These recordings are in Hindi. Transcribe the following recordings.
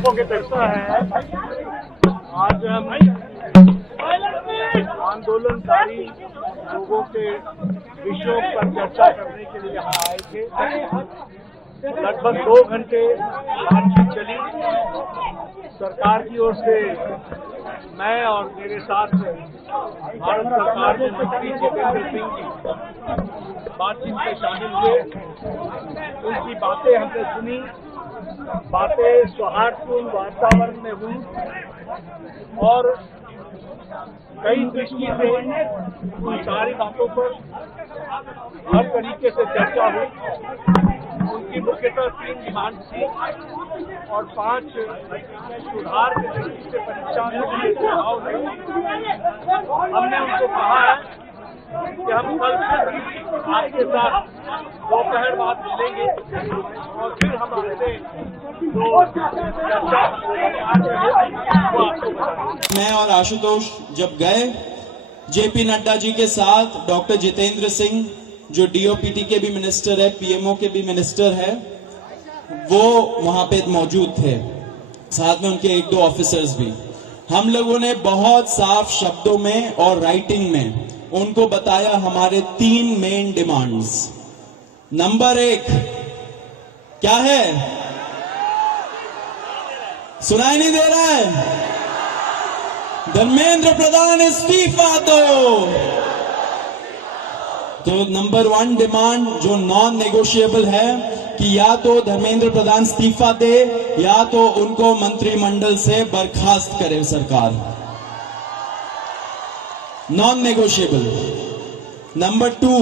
ओके चर्चा है। आज हम आंदोलनकारी लोगों के विषयों पर चर्चा करने के लिए यहाँ आए थे। लगभग 2 घंटे बातचीत चली। सरकार की ओर से मैं और मेरे साथ भारत सरकार के मंत्री जितेंद्र सिंह जी बातचीत में शामिल हुए। उनकी बातें हमने सुनी। बातें सौहार्दपूर्ण वातावरण में हुई और कई दृष्टि से उन सारी बातों पर हर तरीके से चर्चा हुई। उनकी मुख्यतः 3 डिमांड थी और 5 सुधार के दृष्टि से परीक्षा में सुझाव नहीं। हमने उनको कहा है कि हम कल फिर आपके साथ दोपहर बाद मिलेंगे और फिर हम अपने जो चर्चा वो आपको बताएंगे। मैं और आशुतोष जब गए जेपी नड्डा जी के साथ, डॉक्टर जितेंद्र सिंह जो डीओपीटी के भी मिनिस्टर है, पीएमओ के भी मिनिस्टर है, वो वहां पे मौजूद थे, साथ में उनके 1-2 ऑफिसर्स भी। हम लोगों ने बहुत साफ शब्दों में और राइटिंग में उनको बताया हमारे 3 मेन डिमांड्स। नंबर 1 क्या है? सुनाई नहीं दे रहा है? धर्मेंद्र प्रधान इस्तीफा दो। तो नंबर 1 डिमांड जो नॉन नेगोशिएबल है कि या तो धर्मेंद्र प्रधान इस्तीफा दे या तो उनको मंत्रिमंडल से बर्खास्त करे सरकार। Non negotiable. नंबर 2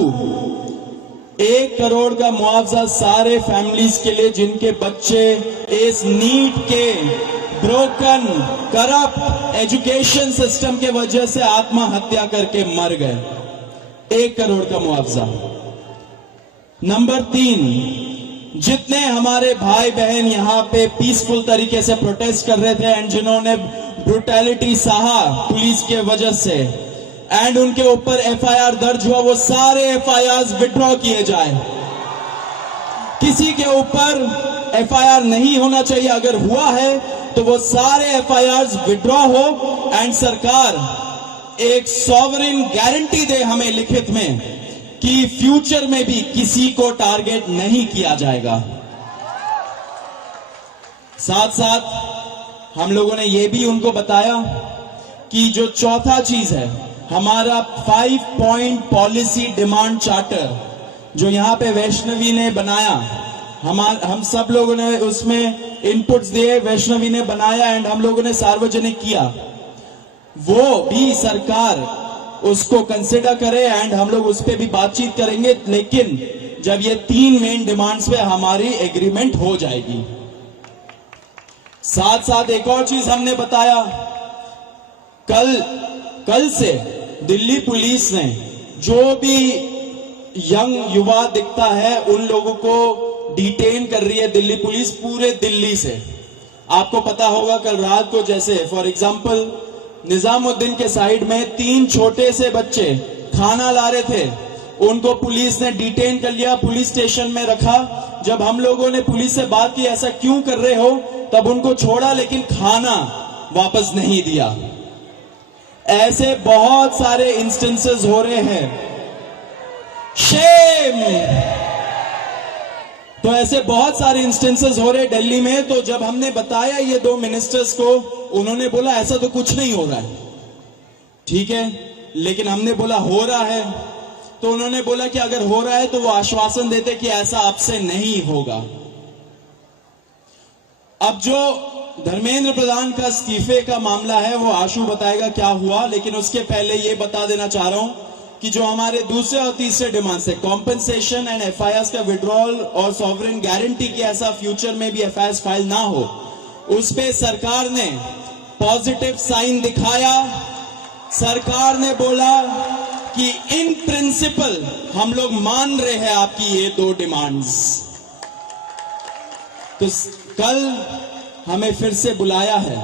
1 करोड़ का मुआवजा सारे फैमिलीज के लिए जिनके बच्चे इस नीट के ब्रोकन करप्ट एजुकेशन सिस्टम के वजह से आत्महत्या करके मर गए। 1 करोड़ का मुआवजा। नंबर 3 जितने हमारे भाई बहन यहाँ पे पीसफुल तरीके से प्रोटेस्ट कर रहे थे एंड जिन्होंने ब्रुटैलिटी सहा पुलिस के वजह से एंड उनके ऊपर एफआईआर दर्ज हुआ, वो सारे एफआईआर विड्रॉ किए जाए। किसी के ऊपर एफआईआर नहीं होना चाहिए, अगर हुआ है तो वो सारे एफआईआर विड्रॉ हो एंड सरकार एक सॉवरेन गारंटी दे हमें लिखित में कि फ्यूचर में भी किसी को टारगेट नहीं किया जाएगा। साथ साथ हम लोगों ने यह भी उनको बताया कि जो चौथा चीज है हमारा 5 पॉइंट पॉलिसी डिमांड चार्टर जो यहां पे वैष्णवी ने बनाया, हम सब लोगों ने उसमें इनपुट्स दिए, वैष्णवी ने बनाया एंड हम लोगों ने सार्वजनिक किया, वो भी सरकार उसको कंसिडर करे एंड हम लोग उस पर भी बातचीत करेंगे, लेकिन जब ये 3 मेन डिमांड्स पे हमारी एग्रीमेंट हो जाएगी। साथ साथ एक और चीज हमने बताया, कल से दिल्ली पुलिस ने जो भी यंग युवा दिखता है उन लोगों को डिटेन कर रही है दिल्ली पुलिस पूरे दिल्ली से। आपको पता होगा कल रात को जैसे फॉर एग्जांपल निजामुद्दीन के साइड में 3 छोटे से बच्चे खाना ला रहे थे, उनको पुलिस ने डिटेन कर लिया, पुलिस स्टेशन में रखा। जब हम लोगों ने पुलिस से बात की ऐसा क्यों कर रहे हो, तब उनको छोड़ा लेकिन खाना वापस नहीं दिया। ऐसे बहुत सारे इंस्टेंसेस हो रहे हैं। शेम। तो ऐसे बहुत सारे इंस्टेंसेस हो रहे दिल्ली में। तो जब हमने बताया ये 2 मिनिस्टर्स को, उन्होंने बोला ऐसा तो कुछ नहीं हो रहा है। ठीक है, लेकिन हमने बोला हो रहा है, तो उन्होंने बोला कि अगर हो रहा है तो वो आश्वासन देते कि ऐसा अब से नहीं होगा। अब जो धर्मेंद्र प्रधान का इस्तीफे का मामला है वो आशु बताएगा क्या हुआ, लेकिन उसके पहले ये बता देना चाह रहा हूं कि जो हमारे दूसरे और तीसरे डिमांड है कॉम्पेंसेशन एंड एफआईआर का विड्रॉल और सॉवरेन गारंटी की ऐसा फ्यूचर में भी एफआईआर फाइल ना हो, उस पे सरकार ने पॉजिटिव साइन दिखाया। सरकार ने बोला कि इन प्रिंसिपल हम लोग मान रहे हैं आपकी ये 2 डिमांड्स। तो कल हमें फिर से बुलाया है